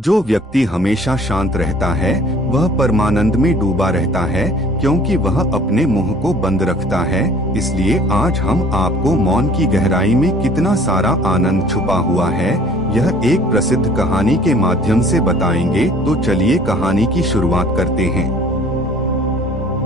जो व्यक्ति हमेशा शांत रहता है वह परमानंद में डूबा रहता है, क्योंकि वह अपने मुंह को बंद रखता है। इसलिए आज हम आपको मौन की गहराई में कितना सारा आनंद छुपा हुआ है यह एक प्रसिद्ध कहानी के माध्यम से बताएंगे। तो चलिए कहानी की शुरुआत करते हैं।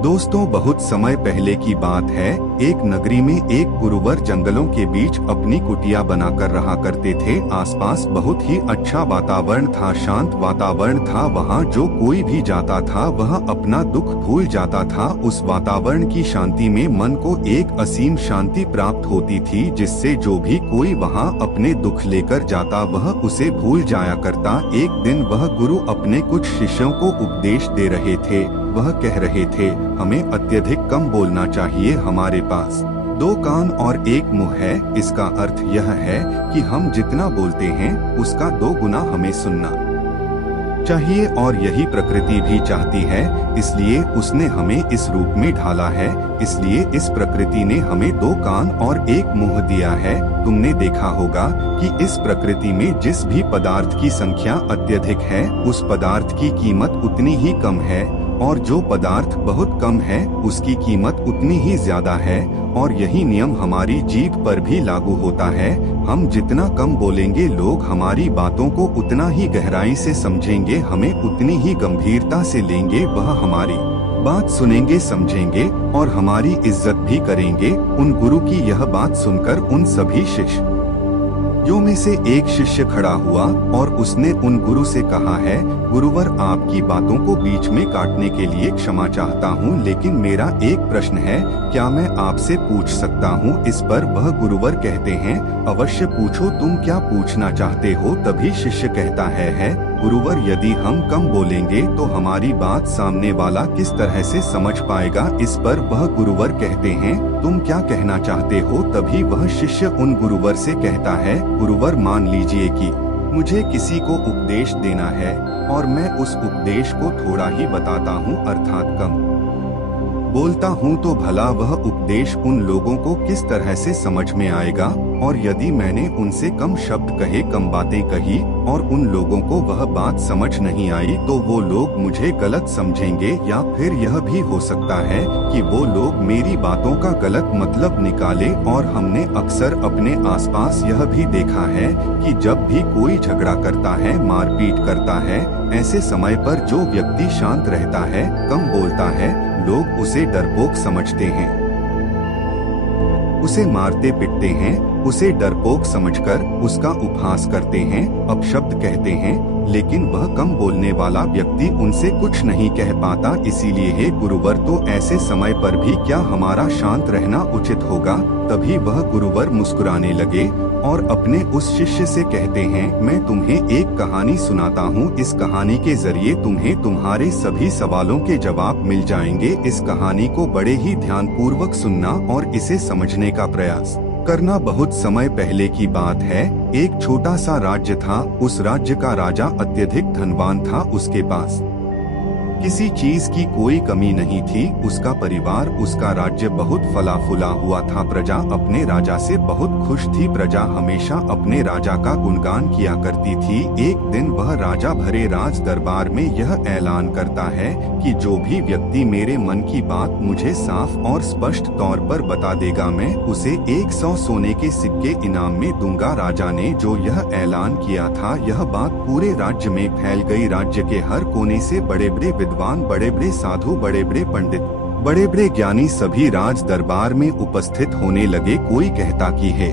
दोस्तों, बहुत समय पहले की बात है। एक नगरी में एक गुरुवर जंगलों के बीच अपनी कुटिया बनाकर रहा करते थे। आसपास बहुत ही अच्छा वातावरण था, शांत वातावरण था। वहाँ जो कोई भी जाता था वह अपना दुख भूल जाता था। उस वातावरण की शांति में मन को एक असीम शांति प्राप्त होती थी, जिससे जो भी कोई वहाँ अपने दुख लेकर जाता वह उसे भूल जाया करता। एक दिन वह गुरु अपने कुछ शिष्यों को उपदेश दे रहे थे। वह कह रहे थे, हमें अत्यधिक कम बोलना चाहिए। हमारे पास 2 कान और 1 मुंह है। इसका अर्थ यह है कि हम जितना बोलते हैं उसका 2 गुना हमें सुनना चाहिए, और यही प्रकृति भी चाहती है। इसलिए उसने हमें इस रूप में ढाला है। इसलिए इस प्रकृति ने हमें 2 कान और 1 मुंह दिया है। तुमने देखा होगा कि इस प्रकृति में जिस भी पदार्थ की संख्या अत्यधिक है उस पदार्थ की कीमत उतनी ही कम है, और जो पदार्थ बहुत कम है उसकी कीमत उतनी ही ज्यादा है। और यही नियम हमारी जीभ पर भी लागू होता है। हम जितना कम बोलेंगे लोग हमारी बातों को उतना ही गहराई से समझेंगे, हमें उतनी ही गंभीरता से लेंगे। वह हमारी बात सुनेंगे, समझेंगे और हमारी इज्जत भी करेंगे। उन गुरु की यह बात सुनकर उन सभी शिष्य यो में से एक शिष्य खड़ा हुआ और उसने उन गुरु से कहा है, गुरुवर, आपकी बातों को बीच में काटने के लिए क्षमा चाहता हूँ, लेकिन मेरा एक प्रश्न है, क्या मैं आपसे पूछ सकता हूँ? इस पर वह गुरुवर कहते हैं, अवश्य पूछो, तुम क्या पूछना चाहते हो? तभी शिष्य कहता है गुरुवर, यदि हम कम बोलेंगे तो हमारी बात सामने वाला किस तरह से समझ पाएगा? इस पर वह गुरुवर कहते हैं, तुम क्या कहना चाहते हो? तभी वह शिष्य उन गुरुवर से कहता है, गुरुवर, मान लीजिए कि मुझे किसी को उपदेश देना है और मैं उस उपदेश को थोड़ा ही बताता हूँ, अर्थात कम बोलता हूँ, तो भला वह उपदेश उन लोगों को किस तरह से समझ में आएगा? और यदि मैंने उनसे कम शब्द कहे, कम बातें कही और उन लोगों को वह बात समझ नहीं आई, तो वो लोग मुझे गलत समझेंगे, या फिर यह भी हो सकता है कि वो लोग मेरी बातों का गलत मतलब निकाले। और हमने अक्सर अपने आसपास यह भी देखा है कि जब भी कोई झगड़ा करता है, मारपीट करता है, ऐसे समय पर जो व्यक्ति शांत रहता है, कम बोलता है, लोग उसे डरपोक समझते हैं, उसे मारते पिटते हैं, उसे डरपोक समझकर उसका उपहास करते हैं, अपशब्द कहते हैं। लेकिन वह कम बोलने वाला व्यक्ति उनसे कुछ नहीं कह पाता। इसीलिए हे गुरुवर, तो ऐसे समय पर भी क्या हमारा शांत रहना उचित होगा? तभी वह गुरुवर मुस्कुराने लगे और अपने उस शिष्य से कहते हैं, मैं तुम्हें एक कहानी सुनाता हूँ। इस कहानी के जरिए तुम्हें तुम्हारे सभी सवालों के जवाब मिल जाएंगे। इस कहानी को बड़े ही ध्यानपूर्वक सुनना और इसे समझने का प्रयास करना। बहुत समय पहले की बात है। एक छोटा सा राज्य था। उस राज्य का राजा अत्यधिक धनवान था। उसके पास किसी चीज की कोई कमी नहीं थी। उसका परिवार, उसका राज्य बहुत फला फूला हुआ था। प्रजा अपने राजा से बहुत खुश थी। प्रजा हमेशा अपने राजा का गुणगान किया करती थी। एक दिन वह राजा भरे राज दरबार में यह ऐलान करता है कि जो भी व्यक्ति मेरे मन की बात मुझे साफ और स्पष्ट तौर पर बता देगा, मैं उसे 100 सोने के सिक्के इनाम में दूंगा। राजा ने जो यह ऐलान किया था, यह बात पूरे राज्य में फैल गई। राज्य के हर कोने से बड़े बड़े विद्वान, बड़े बड़े साधु, बड़े बड़े पंडित, बड़े बड़े ज्ञानी सभी राज दरबार में उपस्थित होने लगे। कोई कहता कि हे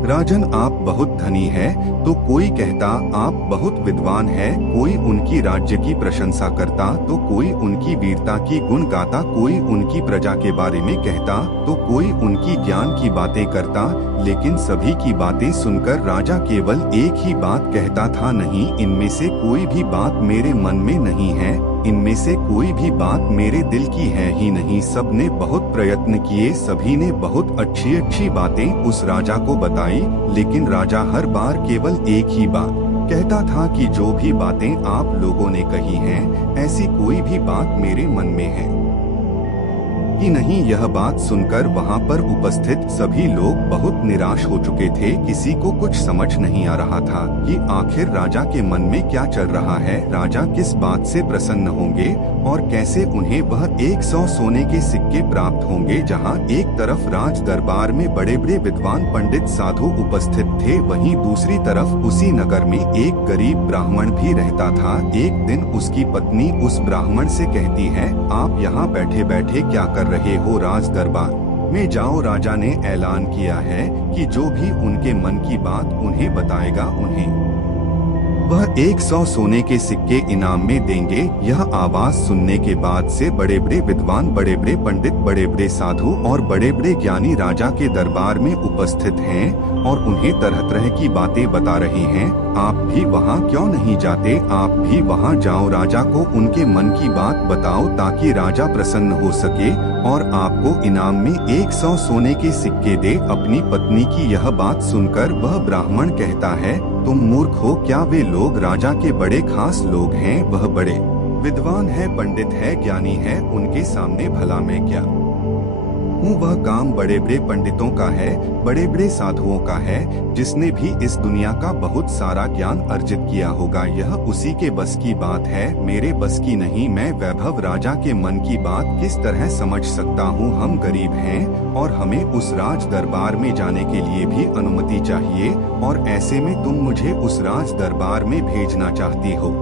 राजन, आप बहुत धनी है, तो कोई कहता आप बहुत विद्वान है। कोई उनकी राज्य की प्रशंसा करता तो कोई उनकी वीरता की गुण गाता। कोई उनकी प्रजा के बारे में कहता तो कोई उनकी ज्ञान की बातें करता। लेकिन सभी की बातें सुनकर राजा केवल एक ही बात कहता था, नहीं, इनमें से कोई भी बात मेरे मन में नहीं है, इनमें से कोई भी बात मेरे दिल की है ही नहीं। सबने बहुत प्रयत्न किए, सभी ने बहुत अच्छी अच्छी बातें उस राजा को बताई, लेकिन राजा हर बार केवल एक ही बात कहता था कि जो भी बातें आप लोगों ने कही हैं, ऐसी कोई भी बात मेरे मन में है कि नहीं। यह बात सुनकर वहाँ पर उपस्थित सभी लोग बहुत निराश हो चुके थे। किसी को कुछ समझ नहीं आ रहा था कि आखिर राजा के मन में क्या चल रहा है। राजा किस बात से प्रसन्न होंगे और कैसे उन्हें वह 100 सोने के सिक्के प्राप्त होंगे। जहाँ एक तरफ राज दरबार में बड़े बड़े विद्वान पंडित साधु उपस्थित थे, वहीं दूसरी तरफ उसी नगर में एक गरीब ब्राह्मण भी रहता था। एक दिन उसकी पत्नी उस ब्राह्मण से कहती है, आप यहाँ बैठे बैठे क्या कर रहे हो? राज दरबार में जाओ। राजा ने ऐलान किया है कि जो भी उनके मन की बात उन्हें बताएगा, उन्हें वह 100 सोने के सिक्के इनाम में देंगे। यह आवाज सुनने के बाद से बड़े बड़े विद्वान, बड़े बड़े पंडित, बड़े बड़े साधु और बड़े बड़े ज्ञानी राजा के दरबार में उपस्थित हैं और उन्हें तरह तरह की बातें बता रहे हैं। आप भी वहाँ क्यों नहीं जाते? आप भी वहाँ जाओ, राजा को उनके मन की बात बताओ ताकि राजा प्रसन्न हो सके और आपको इनाम में 100 सोने के सिक्के दे। अपनी पत्नी की यह बात सुनकर वह ब्राह्मण कहता है, तुम मूर्ख हो क्या? वे लोग राजा के बड़े खास लोग हैं, वह बड़े विद्वान है, पंडित है, ज्ञानी है, उनके सामने भला मैं क्या हूँ? वह काम बड़े बड़े पंडितों का है, बड़े बड़े साधुओं का है, जिसने भी इस दुनिया का बहुत सारा ज्ञान अर्जित किया होगा। यह उसी के बस की बात है, मेरे बस की नहीं। मैं वैभव राजा के मन की बात किस तरह समझ सकता हूँ? हम गरीब हैं और हमें उस राज दरबार में जाने के लिए भी अनुमति चाहिए और ऐसे में तुम मुझे उस राज दरबार में भेजना चाहती हो।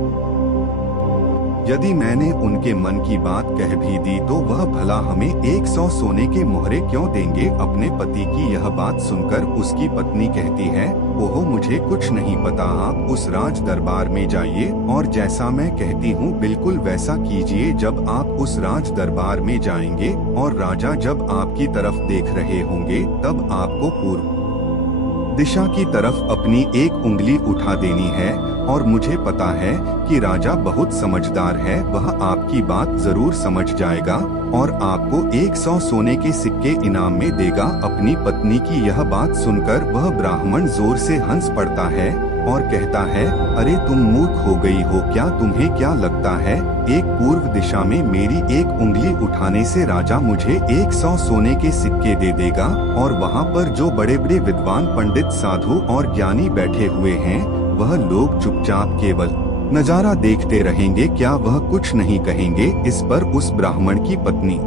यदि मैंने उनके मन की बात कह भी दी तो वह भला हमें 100 सोने के मोहरे क्यों देंगे? अपने पति की यह बात सुनकर उसकी पत्नी कहती है, ओहो मुझे कुछ नहीं पता, आप उस राज दरबार में जाइए और जैसा मैं कहती हूँ बिल्कुल वैसा कीजिए। जब आप उस राज दरबार में जाएंगे और राजा जब आपकी तरफ देख रहे होंगे तब आपको पूर्व दिशा की तरफ अपनी एक उंगली उठा देनी है और मुझे पता है कि राजा बहुत समझदार है, वह आपकी बात जरूर समझ जाएगा और आपको 100 सोने के सिक्के इनाम में देगा। अपनी पत्नी की यह बात सुनकर वह ब्राह्मण जोर से हंस पड़ता है और कहता है, अरे तुम मूर्ख हो गई हो क्या? तुम्हें क्या लगता है एक पूर्व दिशा में मेरी एक उंगली उठाने से राजा मुझे 100 सोने के सिक्के दे देगा? और वहाँ पर जो बड़े बड़े विद्वान पंडित, साधु और ज्ञानी बैठे हुए हैं, वह लोग चुपचाप केवल नजारा देखते रहेंगे, क्या वह कुछ नहीं कहेंगे? इस पर उस ब्राह्मण की पत्नी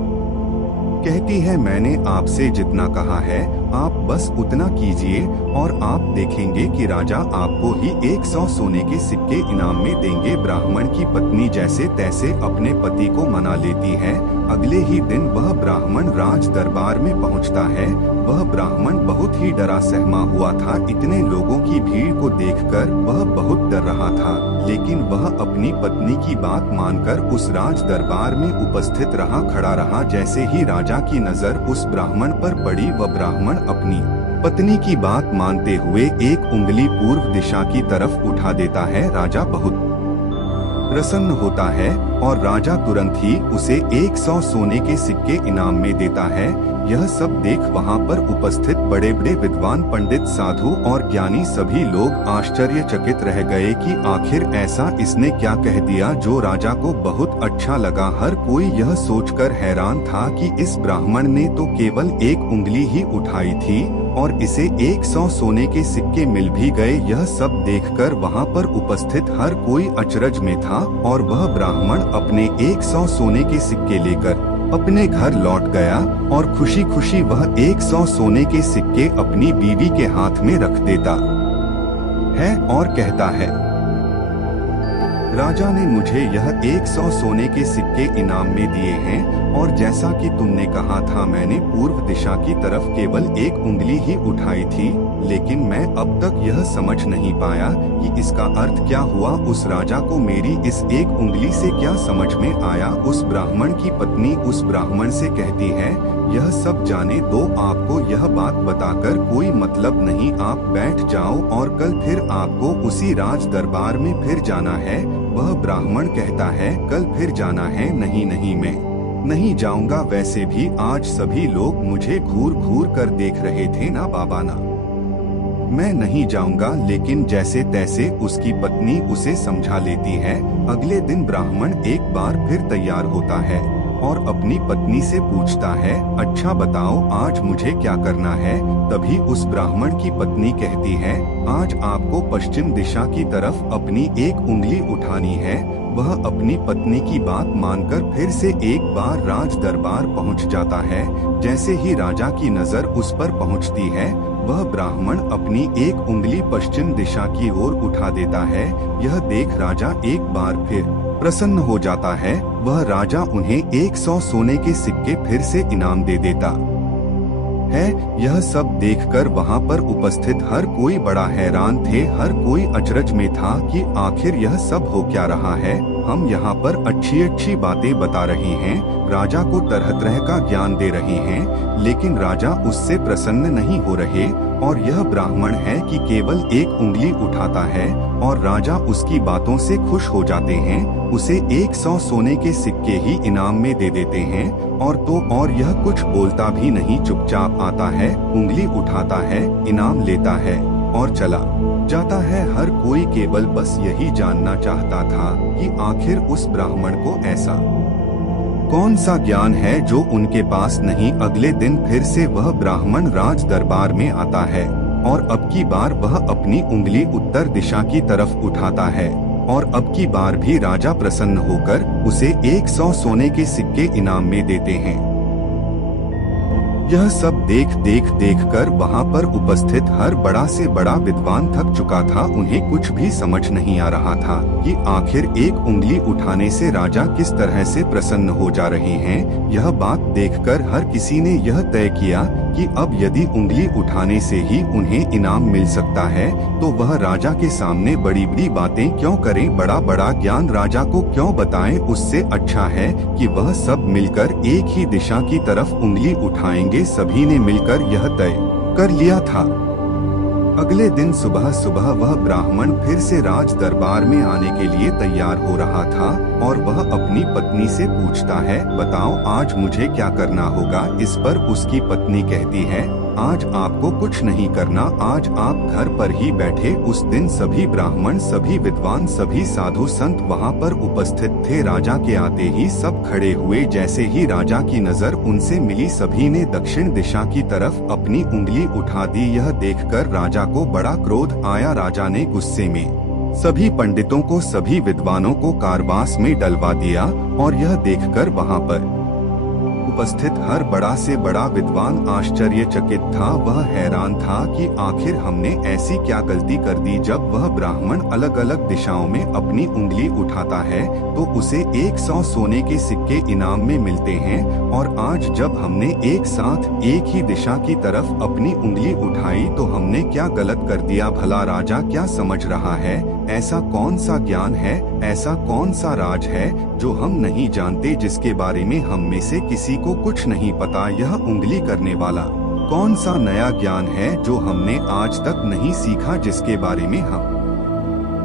कहती है, मैंने आपसे जितना कहा है आप बस उतना कीजिए और आप देखेंगे कि राजा आपको ही 100 सोने के सिक्के इनाम में देंगे। ब्राह्मण की पत्नी जैसे तैसे अपने पति को मना लेती है। अगले ही दिन वह ब्राह्मण राज दरबार में पहुंचता है। वह ब्राह्मण बहुत ही डरा सहमा हुआ था। इतने लोगों की भीड़ को देखकर वह बहुत डर रहा था, लेकिन वह अपनी पत्नी की बात मानकर उस राज दरबार में उपस्थित रहा, खड़ा रहा। जैसे ही राजा की नजर उस ब्राह्मण पर पड़ी, वह ब्राह्मण अपनी पत्नी की बात मानते हुए एक उंगली पूर्व दिशा की तरफ उठा देता है। राजा बहुत प्रसन्न होता है और राजा तुरंत ही उसे 100 सोने के सिक्के इनाम में देता है। यह सब देख वहाँ पर उपस्थित बड़े बड़े विद्वान, पंडित, साधु और ज्ञानी सभी लोग आश्चर्यचकित रह गए कि आखिर ऐसा इसने क्या कह दिया जो राजा को बहुत अच्छा लगा। हर कोई यह सोचकर हैरान था कि इस ब्राह्मण ने तो केवल एक उंगली ही उठाई थी और इसे 100 सोने के सिक्के मिल भी गए। यह सब देखकर वहाँ पर उपस्थित हर कोई अचरज में था और वह ब्राह्मण अपने 100 सोने के सिक्के लेकर अपने घर लौट गया और खुशी खुशी वह 100 सोने के सिक्के अपनी बीवी के हाथ में रख देता है और कहता है, राजा ने मुझे यह 100 सोने के सिक्के इनाम में दिए हैं और जैसा कि तुमने कहा था मैंने पूर्व दिशा की तरफ केवल एक उंगली ही उठाई थी, लेकिन मैं अब तक यह समझ नहीं पाया कि इसका अर्थ क्या हुआ। उस राजा को मेरी इस एक उंगली से क्या समझ में आया। उस ब्राह्मण की पत्नी उस ब्राह्मण से कहती है, यह सब जाने दो, आपको यह बात बताकर कोई मतलब नहीं, आप बैठ जाओ और कल फिर आपको उसी राज दरबार में फिर जाना है। वह ब्राह्मण कहता है, कल फिर जाना है? नहीं नहीं, मैं नहीं जाऊंगा। वैसे भी आज सभी लोग मुझे घूर घूर कर देख रहे थे ना बाबा ना, मैं नहीं जाऊंगा। लेकिन जैसे तैसे उसकी पत्नी उसे समझा लेती है। अगले दिन ब्राह्मण एक बार फिर तैयार होता है और अपनी पत्नी से पूछता है, अच्छा बताओ आज मुझे क्या करना है। तभी उस ब्राह्मण की पत्नी कहती है, आज आपको पश्चिम दिशा की तरफ अपनी एक उंगली उठानी है। वह अपनी पत्नी की बात मानकर फिर से एक बार राज दरबार पहुंच जाता है। जैसे ही राजा की नजर उस पर पहुंचती है, वह ब्राह्मण अपनी एक उंगली पश्चिम दिशा की ओर उठा देता है। यह देख राजा एक बार फिर प्रसन्न हो जाता है। वह राजा उन्हें 100 सोने के सिक्के फिर से इनाम दे देता है। यह सब देखकर वहां पर उपस्थित हर कोई बड़ा हैरान थे। हर कोई अचरज में था कि आखिर यह सब हो क्या रहा है। हम यहाँ पर अच्छी अच्छी बातें बता रहे हैं, राजा को तरह तरह का ज्ञान दे रहे हैं, लेकिन राजा उससे प्रसन्न नहीं हो रहे। और यह ब्राह्मण है कि केवल एक उंगली उठाता है और राजा उसकी बातों से खुश हो जाते हैं। उसे 100 सोने के सिक्के ही इनाम में दे देते हैं। और यह कुछ बोलता भी नहीं, चुपचाप आता है, उंगली उठाता है, इनाम लेता है और चला जाता है। हर कोई केवल बस यही जानना चाहता था कि आखिर उस ब्राह्मण को ऐसा कौन सा ज्ञान है जो उनके पास नहीं। अगले दिन फिर से वह ब्राह्मण राज दरबार में आता है और अब की बार वह अपनी उंगली उत्तर दिशा की तरफ उठाता है। और अब की बार भी राजा प्रसन्न होकर उसे 100 सोने के सिक्के इनाम में देते हैं। यह सब देख कर वहां पर उपस्थित हर बड़ा से बड़ा विद्वान थक चुका था। उन्हें कुछ भी समझ नहीं आ रहा था कि आखिर एक उंगली उठाने से राजा किस तरह से प्रसन्न हो जा रहे हैं। यह बात देखकर हर किसी ने यह तय किया कि अब यदि उंगली उठाने से ही उन्हें इनाम मिल सकता है तो वह राजा के सामने बड़ी बड़ी बातें क्यों करें, बड़ा बड़ा ज्ञान राजा को क्यों बताएं। उससे अच्छा है कि वह सब मिलकर एक ही दिशा की तरफ उंगली उठाएंगे। सभी ने मिलकर यह तय कर लिया था। अगले दिन सुबह सुबह वह ब्राह्मण फिर से राज दरबार में आने के लिए तैयार हो रहा था और वह अपनी पत्नी से पूछता है, बताओ आज मुझे क्या करना होगा। इस पर उसकी पत्नी कहती है, आज आपको कुछ नहीं करना, आज आप घर पर ही बैठे। उस दिन सभी ब्राह्मण, सभी विद्वान, सभी साधु संत वहां पर उपस्थित थे। राजा के आते ही सब खड़े हुए। जैसे ही राजा की नजर उनसे मिली, सभी ने दक्षिण दिशा की तरफ अपनी उंगली उठा दी। यह देखकर राजा को बड़ा क्रोध आया। राजा ने गुस्से में सभी पंडितों को, सभी विद्वानों को कारावास में डलवा दिया। और यह देखकर वहां पर उपस्थित हर बड़ा से बड़ा विद्वान आश्चर्यचकित था। वह हैरान था कि आखिर हमने ऐसी क्या गलती कर दी। जब वह ब्राह्मण अलग अलग दिशाओं में अपनी उंगली उठाता है तो उसे 100 सोने के सिक्के इनाम में मिलते हैं, और आज जब हमने एक साथ एक ही दिशा की तरफ अपनी उंगली उठाई तो हमने क्या गलत कर दिया। भला राजा क्या समझ रहा है? ऐसा कौन सा ज्ञान है, ऐसा कौन सा राज है जो हम नहीं जानते, जिसके बारे में हम में से किसी को कुछ नहीं पता। यह उंगली करने वाला कौन सा नया ज्ञान है जो हमने आज तक नहीं सीखा, जिसके बारे में हम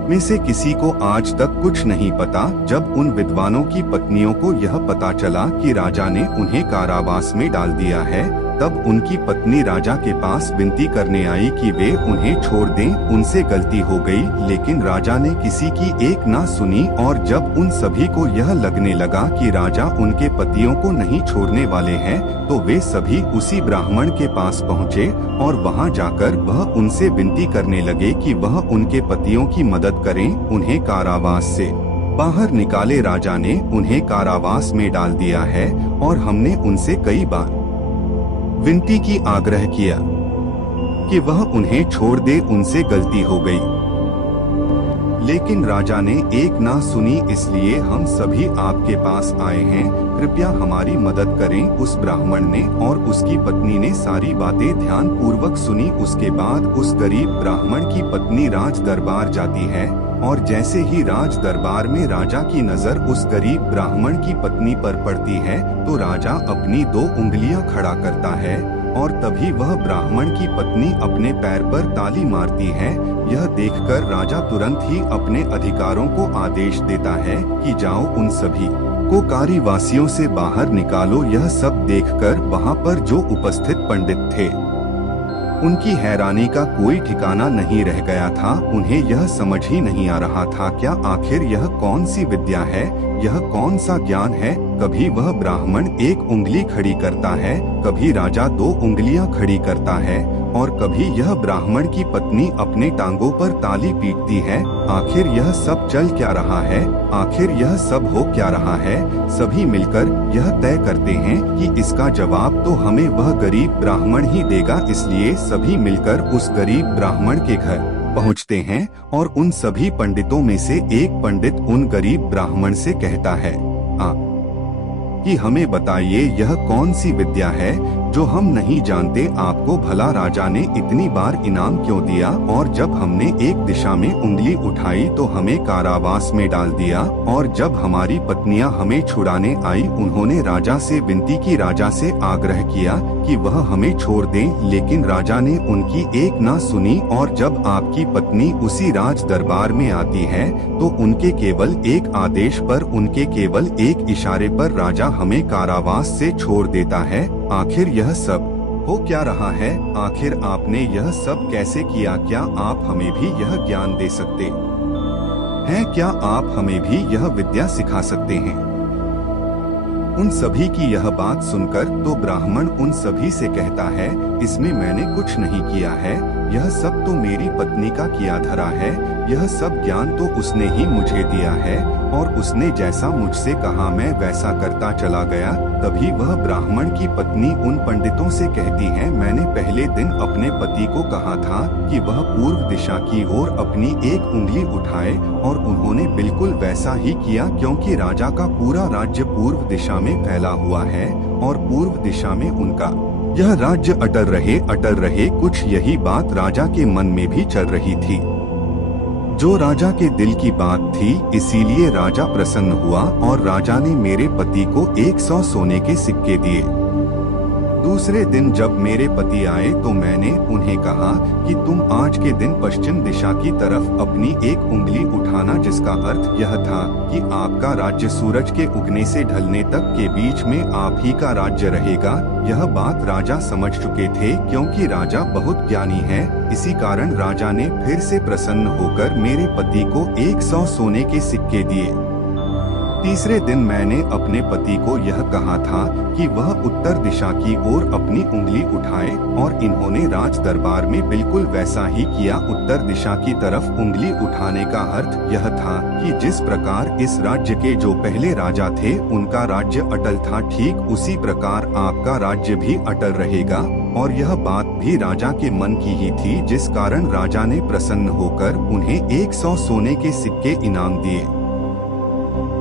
में से किसी को आज तक कुछ नहीं पता। जब उन विद्वानों की पत्नियों को यह पता चला कि राजा ने उन्हें कारावास में डाल दिया है, तब उनकी पत्नी राजा के पास विनती करने आई कि वे उन्हें छोड़ दें, उनसे गलती हो गई। लेकिन राजा ने किसी की एक ना सुनी, और जब उन सभी को यह लगने लगा कि राजा उनके पतियों को नहीं छोड़ने वाले हैं, तो वे सभी उसी ब्राह्मण के पास पहुँचे और वहां जाकर वह उनसे विनती करने लगे कि वह उनके पतियों की मदद करें, उन्हें कारावास से बाहर निकाले। राजा ने उन्हें कारावास में डाल दिया है और हमने उनसे कई बार विनती की, आग्रह किया कि वह उन्हें छोड़ दे, उनसे गलती हो गई, लेकिन राजा ने एक ना सुनी। इसलिए हम सभी आपके पास आए हैं, कृपया हमारी मदद करें। उस ब्राह्मण ने और उसकी पत्नी ने सारी बातें ध्यान पूर्वक सुनी। उसके बाद उस गरीब ब्राह्मण की पत्नी राज दरबार जाती है, और जैसे ही राज दरबार में राजा की नजर उस गरीब ब्राह्मण की पत्नी पर पड़ती है तो राजा अपनी 2 उंगलियां खड़ा करता है, और तभी वह ब्राह्मण की पत्नी अपने पैर पर ताली मारती है। यह देखकर राजा तुरंत ही अपने अधिकारों को आदेश देता है कि जाओ, उन सभी को कारावासियों से बाहर निकालो। यह सब देखकर वहां पर जो उपस्थित पंडित थे, उनकी हैरानी का कोई ठिकाना नहीं रह गया था। उन्हें यह समझ ही नहीं आ रहा था, क्या आखिर यह कौन सी विद्या है, यह कौन सा ज्ञान है कभी वह ब्राह्मण एक उंगली खड़ी करता है, कभी राजा 2 उंगलियां खड़ी करता है, और कभी यह ब्राह्मण की पत्नी अपने टांगों पर ताली पीटती है। आखिर यह सब चल क्या रहा है? आखिर यह सब हो क्या रहा है? सभी मिलकर यह तय करते हैं कि इसका जवाब तो हमें वह गरीब ब्राह्मण ही देगा। इसलिए सभी मिलकर उस गरीब ब्राह्मण के घर पहुंचते हैं और उन सभी पंडितों में से एक पंडित उन गरीब ब्राह्मण से कहता है कि हमें बताइए यह कौन सी विद्या है जो हम नहीं जानते। आपको भला राजा ने इतनी बार इनाम क्यों दिया, और जब हमने एक दिशा में उंगली उठाई तो हमें कारावास में डाल दिया, और जब हमारी पत्नियां हमें छुड़ाने आई उन्होंने राजा से विनती की, राजा से आग्रह किया कि वह हमें छोड़ दें, लेकिन राजा ने उनकी एक ना सुनी। और जब आपकी पत्नी उसी राज दरबार में आती है तो उनके केवल एक आदेश पर, उनके केवल एक इशारे पर राजा हमें कारावास से छोड़ देता है। आखिर यह सब हो क्या रहा है? आखिर आपने यह सब कैसे किया? क्या आप हमें भी यह ज्ञान दे सकते हैं? क्या आप हमें भी यह विद्या सिखा सकते हैं? उन सभी की यह बात सुनकर तो ब्राह्मण उन सभी से कहता है, इसमें मैंने कुछ नहीं किया है, यह सब तो मेरी पत्नी का किया धरा है। यह सब ज्ञान तो उसने ही मुझे दिया है, और उसने जैसा मुझसे कहा मैं वैसा करता चला गया। तभी वह ब्राह्मण की पत्नी उन पंडितों से कहती है, मैंने पहले दिन अपने पति को कहा था कि वह पूर्व दिशा की ओर अपनी एक उंगली उठाए, और उन्होंने बिल्कुल वैसा ही किया, क्योंकि राजा का पूरा राज्य पूर्व दिशा में फैला हुआ है, और पूर्व दिशा में उनका यह राज्य अटल रहे। कुछ यही बात राजा के मन में भी चल रही थी, जो राजा के दिल की बात थी। इसीलिए राजा प्रसन्न हुआ और राजा ने मेरे पति को 100 सोने के सिक्के दिए। दूसरे दिन जब मेरे पति आए तो मैंने उन्हें कहा कि तुम आज के दिन पश्चिम दिशा की तरफ अपनी एक उंगली उठाना, जिसका अर्थ यह था कि आपका राज्य सूरज के उगने से ढलने तक के बीच में आप ही का राज्य रहेगा। यह बात राजा समझ चुके थे, क्योंकि राजा बहुत ज्ञानी है। इसी कारण राजा ने फिर से प्रसन्न होकर मेरे पति को 100 सोने के सिक्के दिए। तीसरे दिन मैंने अपने पति को यह कहा था कि वह उत्तर दिशा की ओर अपनी उंगली उठाए, और इन्होंने राज दरबार में बिल्कुल वैसा ही किया। उत्तर दिशा की तरफ उंगली उठाने का अर्थ यह था कि जिस प्रकार इस राज्य के जो पहले राजा थे उनका राज्य अटल था, ठीक उसी प्रकार आपका राज्य भी अटल रहेगा। और यह बात भी राजा के मन की ही थी, जिस कारण राजा ने प्रसन्न होकर उन्हें 100 सोने के सिक्के इनाम दिए।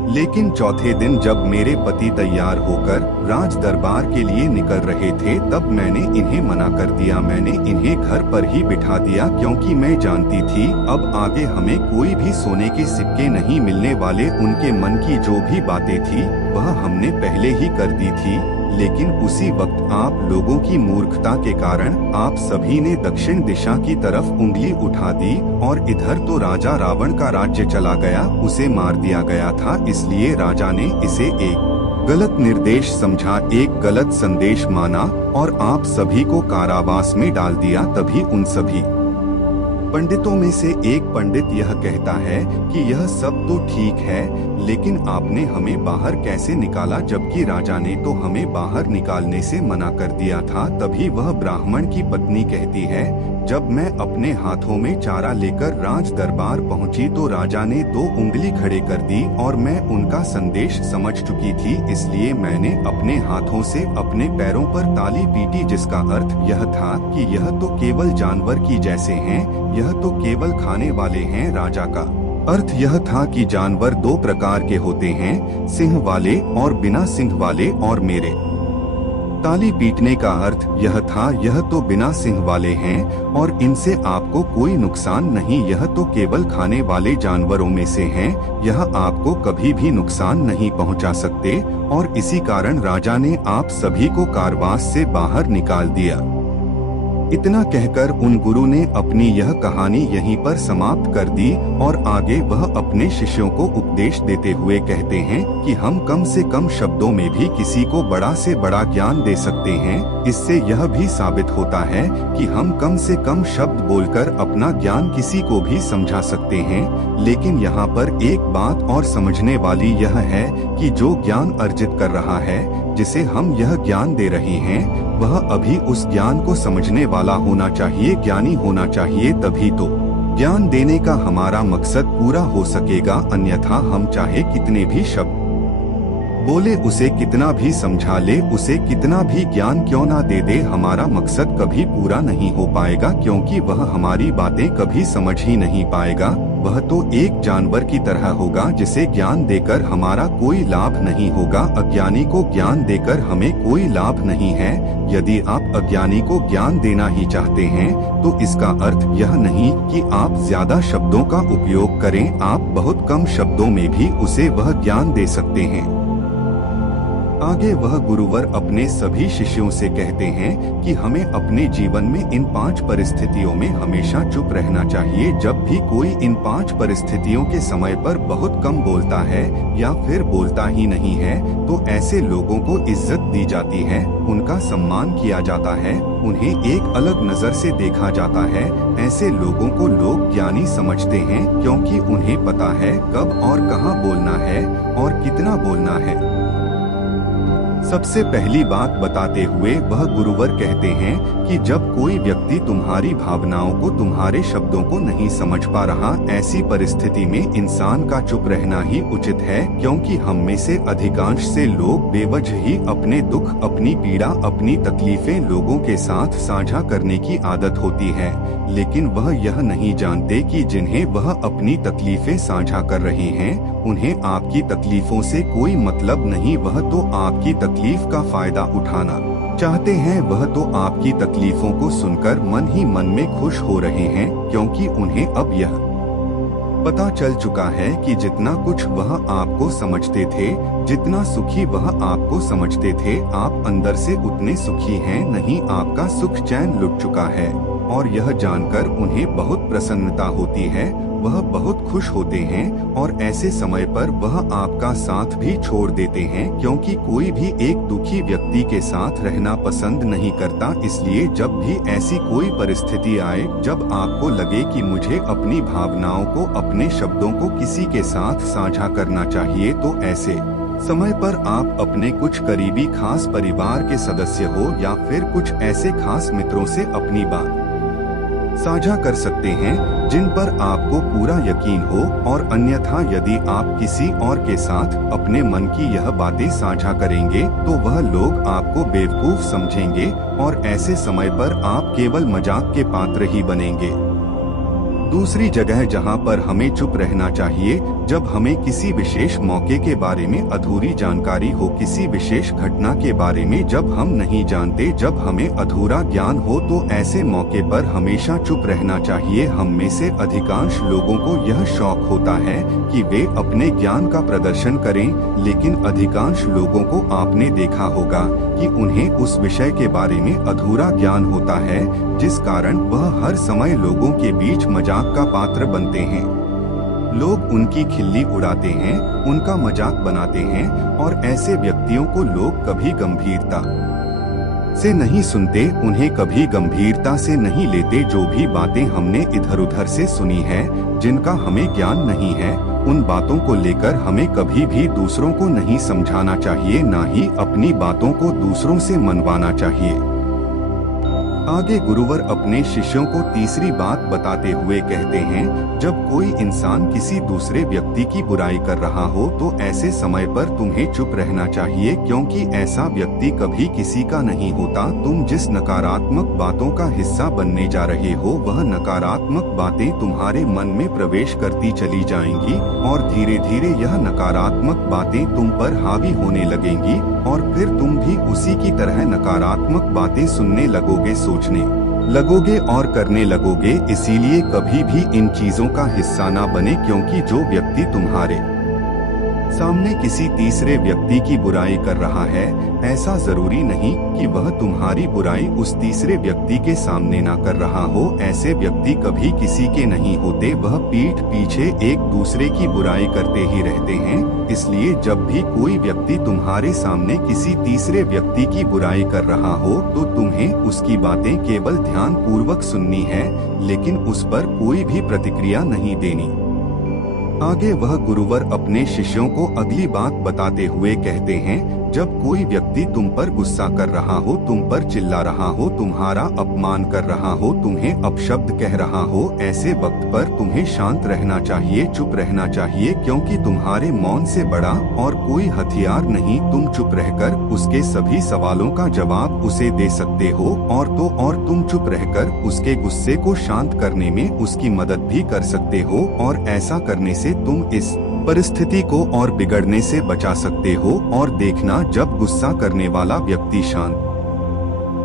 लेकिन चौथे दिन जब मेरे पति तैयार होकर राज दरबार के लिए निकल रहे थे, तब मैंने इन्हें मना कर दिया। मैंने इन्हें घर पर ही बिठा दिया, क्योंकि मैं जानती थी अब आगे हमें कोई भी सोने के सिक्के नहीं मिलने वाले। उनके मन की जो भी बातें थी वह हमने पहले ही कर दी थी। लेकिन उसी वक्त आप लोगों की मूर्खता के कारण आप सभी ने दक्षिण दिशा की तरफ उंगली उठा दी, और इधर तो राजा रावण का राज्य चला गया, उसे मार दिया गया था। इसलिए राजा ने इसे एक गलत निर्देश समझा, एक गलत संदेश माना, और आप सभी को कारावास में डाल दिया। तभी उन सभी पंडितों में से एक पंडित यह कहता है कि यह सब तो ठीक है, लेकिन आपने हमें बाहर कैसे निकाला, जबकि राजा ने तो हमें बाहर निकालने से मना कर दिया था। तभी वह ब्राह्मण की पत्नी कहती है, जब मैं अपने हाथों में चारा लेकर राज दरबार पहुंची तो राजा ने 2 उंगली खड़े कर दी, और मैं उनका संदेश समझ चुकी थी। इसलिए मैंने अपने हाथों से अपने पैरों पर ताली पीटी, जिसका अर्थ यह था कि यह तो केवल जानवर की जैसे हैं, यह तो केवल खाने वाले हैं। राजा का अर्थ यह था कि जानवर 2 प्रकार के होते हैं, सिंह वाले और बिना सिंह वाले, और मेरे ताली पीटने का अर्थ यह था, यह तो बिना सिंह वाले हैं और इनसे आपको कोई नुकसान नहीं, यह तो केवल खाने वाले जानवरों में से हैं, यह आपको कभी भी नुकसान नहीं पहुंचा सकते। और इसी कारण राजा ने आप सभी को कारावास से बाहर निकाल दिया। इतना कहकर उन गुरु ने अपनी यह कहानी यहीं पर समाप्त कर दी और आगे वह अपने शिष्यों को उपदेश देते हुए कहते हैं कि हम कम से कम शब्दों में भी किसी को बड़ा से बड़ा ज्ञान दे सकते हैं। इससे यह भी साबित होता है कि हम कम से कम शब्द बोलकर अपना ज्ञान किसी को भी समझा सकते हैं। लेकिन यहाँ पर एक बात और समझने वाली यह है कि जो ज्ञान अर्जित कर रहा है, जिसे हम यह ज्ञान दे रहे हैं, वह अभी उस ज्ञान को समझने वाला होना चाहिए, ज्ञानी होना चाहिए, तभी तो ज्ञान देने का हमारा मकसद पूरा हो सकेगा। अन्यथा हम चाहे कितने भी शब्द बोले, उसे कितना भी समझा ले, उसे कितना भी ज्ञान क्यों ना दे दे, हमारा मकसद कभी पूरा नहीं हो पाएगा, क्योंकि वह हमारी बातें कभी समझ ही नहीं पाएगा। वह तो एक जानवर की तरह होगा जिसे ज्ञान देकर हमारा कोई लाभ नहीं होगा। अज्ञानी को ज्ञान देकर हमें कोई लाभ नहीं है। यदि आप अज्ञानी को ज्ञान देना ही चाहते हैं तो इसका अर्थ यह नहीं कि आप ज्यादा शब्दों का उपयोग करें, आप बहुत कम शब्दों में भी उसे वह ज्ञान दे सकते हैं। आगे वह गुरुवर अपने सभी शिष्यों से कहते हैं कि हमें अपने जीवन में इन 5 परिस्थितियों में हमेशा चुप रहना चाहिए। जब भी कोई इन 5 परिस्थितियों के समय पर बहुत कम बोलता है या फिर बोलता ही नहीं है, तो ऐसे लोगों को इज्जत दी जाती है, उनका सम्मान किया जाता है, उन्हें एक अलग नजर से देखा जाता है। ऐसे लोगों को लोग ज्ञानी समझते हैं, क्योंकि उन्हें पता है कब और कहाँ बोलना है और कितना बोलना है। सबसे पहली बात बताते हुए वह गुरुवर कहते हैं कि जब कोई व्यक्ति तुम्हारी भावनाओं को, तुम्हारे शब्दों को नहीं समझ पा रहा, ऐसी परिस्थिति में इंसान का चुप रहना ही उचित है, क्योंकि हम में से अधिकांश से लोग बेवजह ही अपने दुख, अपनी पीड़ा, अपनी तकलीफें लोगों के साथ साझा करने की आदत होती है। लेकिन वह यह नहीं जानते कि जिन्हें वह अपनी तकलीफें साझा कर रहे हैं, उन्हें आपकी तकलीफों से कोई मतलब नहीं। वह तो आपकी तकलीफ का फायदा उठाना चाहते हैं, वह तो आपकी तकलीफों को सुनकर मन ही मन में खुश हो रहे हैं, क्योंकि उन्हें अब यह पता चल चुका है कि जितना कुछ वह आपको समझते थे, जितना सुखी वह आपको समझते थे, आप अंदर से उतने सुखी हैं नहीं। आपका सुख चैन लुट चुका है और यह जानकर उन्हें बहुत प्रसन्नता होती है, वह बहुत खुश होते हैं और ऐसे समय पर वह आपका साथ भी छोड़ देते हैं, क्योंकि कोई भी एक दुखी व्यक्ति के साथ रहना पसंद नहीं करता। इसलिए जब भी ऐसी कोई परिस्थिति आए, जब आपको लगे कि मुझे अपनी भावनाओं को, अपने शब्दों को किसी के साथ साझा करना चाहिए, तो ऐसे समय पर आप अपने कुछ करीबी खास परिवार के सदस्य हो या फिर कुछ ऐसे खास मित्रों से अपनी बात साझा कर सकते हैं जिन पर आपको पूरा यकीन हो। और अन्यथा यदि आप किसी और के साथ अपने मन की यह बातें साझा करेंगे तो वह लोग आपको बेवकूफ समझेंगे और ऐसे समय पर आप केवल मजाक के पात्र ही बनेंगे। दूसरी जगह जहां पर हमें चुप रहना चाहिए, जब हमें किसी विशेष मौके के बारे में अधूरी जानकारी हो, किसी विशेष घटना के बारे में जब हम नहीं जानते, जब हमें अधूरा ज्ञान हो, तो ऐसे मौके पर हमेशा चुप रहना चाहिए। हम में से अधिकांश लोगों को यह शौक होता है कि वे अपने ज्ञान का प्रदर्शन करें, लेकिन अधिकांश लोगों को आपने देखा होगा कि उन्हें उस विषय के बारे में अधूरा ज्ञान होता है, जिस कारण वह हर समय लोगों के बीच मजाक का पात्र बनते हैं। लोग उनकी खिल्ली उड़ाते हैं, उनका मजाक बनाते हैं और ऐसे व्यक्तियों को लोग कभी गंभीरता से नहीं सुनते, उन्हें कभी गंभीरता से नहीं लेते। जो भी बातें हमने इधर उधर से सुनी है, जिनका हमें ज्ञान नहीं है, उन बातों को लेकर हमें कभी भी दूसरों को नहीं समझाना चाहिए, ना ही अपनी बातों को दूसरों से मनवाना चाहिए। आगे गुरुवर अपने शिष्यों को तीसरी बात बताते हुए कहते हैं, जब कोई इंसान किसी दूसरे व्यक्ति की बुराई कर रहा हो तो ऐसे समय पर तुम्हें चुप रहना चाहिए, क्योंकि ऐसा व्यक्ति कभी किसी का नहीं होता। तुम जिस नकारात्मक बातों का हिस्सा बनने जा रहे हो, वह नकारात्मक बातें तुम्हारे मन में प्रवेश करती चली जाएंगी और धीरे धीरे यह नकारात्मक बातें तुम पर हावी होने लगेंगी और फिर तुम भी उसी की तरह नकारात्मक बातें सुनने लगोगे, सोचने लगोगे और करने लगोगे। इसीलिए कभी भी इन चीजों का हिस्सा ना बने, क्योंकि जो व्यक्ति तुम्हारे सामने किसी तीसरे व्यक्ति की बुराई कर रहा है, ऐसा जरूरी नहीं कि वह तुम्हारी बुराई उस तीसरे व्यक्ति के सामने ना कर रहा हो। ऐसे व्यक्ति कभी किसी के नहीं होते, वह पीठ पीछे एक दूसरे की बुराई करते ही रहते हैं। इसलिए जब भी कोई व्यक्ति तुम्हारे सामने किसी तीसरे व्यक्ति की बुराई कर रहा हो तो तुम्हें उसकी बातें केवल ध्यान पूर्वक सुननी है, लेकिन उस पर कोई भी प्रतिक्रिया नहीं देनी। आगे वह गुरुवर अपने शिष्यों को अगली बात बताते हुए कहते हैं, जब कोई व्यक्ति तुम पर गुस्सा कर रहा हो, तुम पर चिल्ला रहा हो, तुम्हारा अपमान कर रहा हो, तुम्हें अपशब्द कह रहा हो, ऐसे वक्त पर तुम्हें शांत रहना चाहिए, चुप रहना चाहिए, क्योंकि तुम्हारे मौन से बड़ा और कोई हथियार नहीं। तुम चुप रहकर उसके सभी सवालों का जवाब उसे दे सकते हो और तुम चुप रहकर उसके गुस्से को शांत करने में उसकी मदद भी कर सकते हो, और ऐसा करने से तुम इस परिस्थिति को और बिगड़ने से बचा सकते हो। और देखना, जब गुस्सा करने वाला व्यक्ति शांत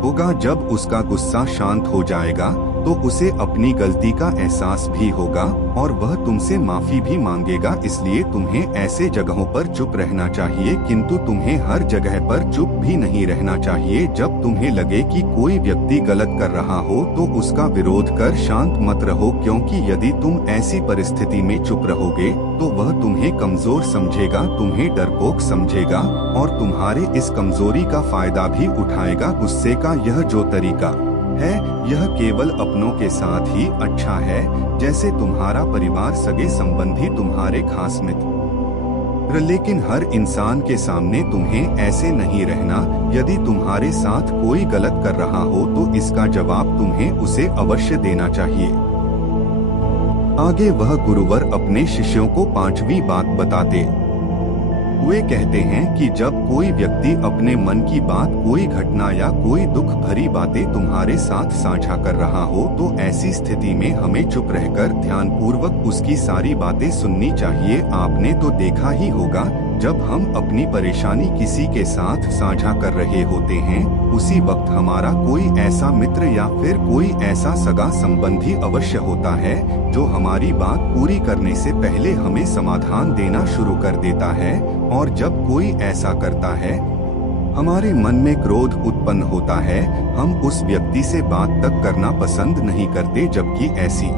होगा, जब उसका गुस्सा शांत हो जाएगा तो उसे अपनी गलती का एहसास भी होगा और वह तुमसे माफी भी मांगेगा। इसलिए तुम्हें ऐसे जगहों पर चुप रहना चाहिए, किंतु तुम्हें हर जगह पर चुप भी नहीं रहना चाहिए। जब तुम्हें लगे कि कोई व्यक्ति गलत कर रहा हो तो उसका विरोध कर शांत मत रहो, क्योंकि यदि तुम ऐसी परिस्थिति में चुप रहोगे तो वह तुम्हें कमजोर समझेगा, तुम्हें डरपोक समझेगा और तुम्हारे इस कमजोरी का फायदा भी उठाएगा। गुस्से का यह जो तरीका है, यह केवल अपनों के साथ ही अच्छा है, जैसे तुम्हारा परिवार, सगे संबंधी, तुम्हारे खास मित्र, लेकिन हर इंसान के सामने तुम्हें ऐसे नहीं रहना। यदि तुम्हारे साथ कोई गलत कर रहा हो तो इसका जवाब तुम्हें उसे अवश्य देना चाहिए। आगे वह गुरुवर अपने शिष्यों को 5वीं बात बताते वे कहते हैं कि जब कोई व्यक्ति अपने मन की बात, कोई घटना या कोई दुख भरी बातें तुम्हारे साथ साझा कर रहा हो तो ऐसी स्थिति में हमें चुप रहकर ध्यानपूर्वक उसकी सारी बातें सुननी चाहिए। आपने तो देखा ही होगा, जब हम अपनी परेशानी किसी के साथ साझा कर रहे होते हैं, उसी वक्त हमारा कोई ऐसा मित्र या फिर कोई ऐसा सगा संबंधी अवश्य होता है जो हमारी बात पूरी करने से पहले हमें समाधान देना शुरू कर देता है। और जब कोई ऐसा करता है, हमारे मन में क्रोध उत्पन्न होता है, हम उस व्यक्ति से बात तक करना पसंद नहीं करते। जबकि ऐसी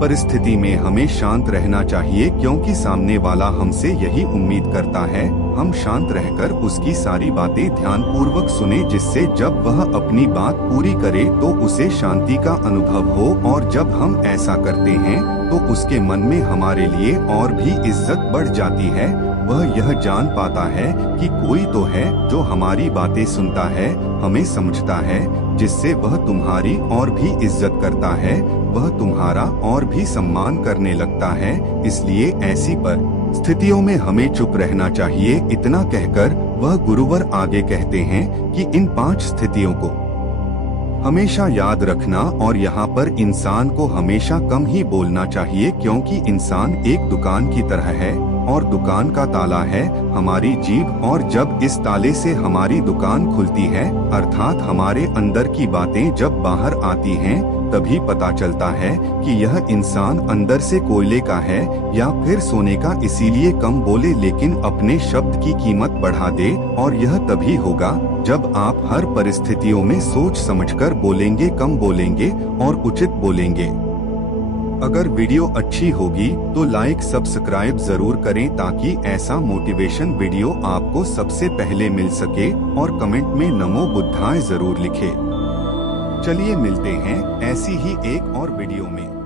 परिस्थिति में हमें शांत रहना चाहिए, क्योंकि सामने वाला हमसे यही उम्मीद करता है। हम शांत रहकर उसकी सारी बातें ध्यानपूर्वक सुने, जिससे जब वह अपनी बात पूरी करे तो उसे शांति का अनुभव हो। और जब हम ऐसा करते हैं तो उसके मन में हमारे लिए और भी इज्जत बढ़ जाती है। वह यह जान पाता है कि कोई तो है जो हमारी बातें सुनता है, हमें समझता है, जिससे वह तुम्हारी और भी इज्जत करता है, वह तुम्हारा और भी सम्मान करने लगता है। इसलिए ऐसी परिस्थितियों में हमें चुप रहना चाहिए। इतना कहकर वह गुरुवर आगे कहते हैं कि इन 5 स्थितियों को हमेशा याद रखना, और यहाँ पर इंसान को हमेशा कम ही बोलना चाहिए, क्योंकि इंसान एक दुकान की तरह है और दुकान का ताला है हमारी जीभ। और जब इस ताले से हमारी दुकान खुलती है, अर्थात हमारे अंदर की बातें जब बाहर आती हैं, तभी पता चलता है कि यह इंसान अंदर से कोयले का है या फिर सोने का। इसीलिए कम बोले, लेकिन अपने शब्द की कीमत बढ़ा दे, और यह तभी होगा जब आप हर परिस्थितियों में सोच समझकर बोलेंगे, कम बोलेंगे और उचित बोलेंगे। अगर वीडियो अच्छी होगी तो लाइक सब्सक्राइब जरूर करें, ताकि ऐसा मोटिवेशन वीडियो आपको सबसे पहले मिल सके। और कमेंट में नमो बुद्धाय जरूर लिखें। चलिए मिलते हैं ऐसी ही एक और वीडियो में।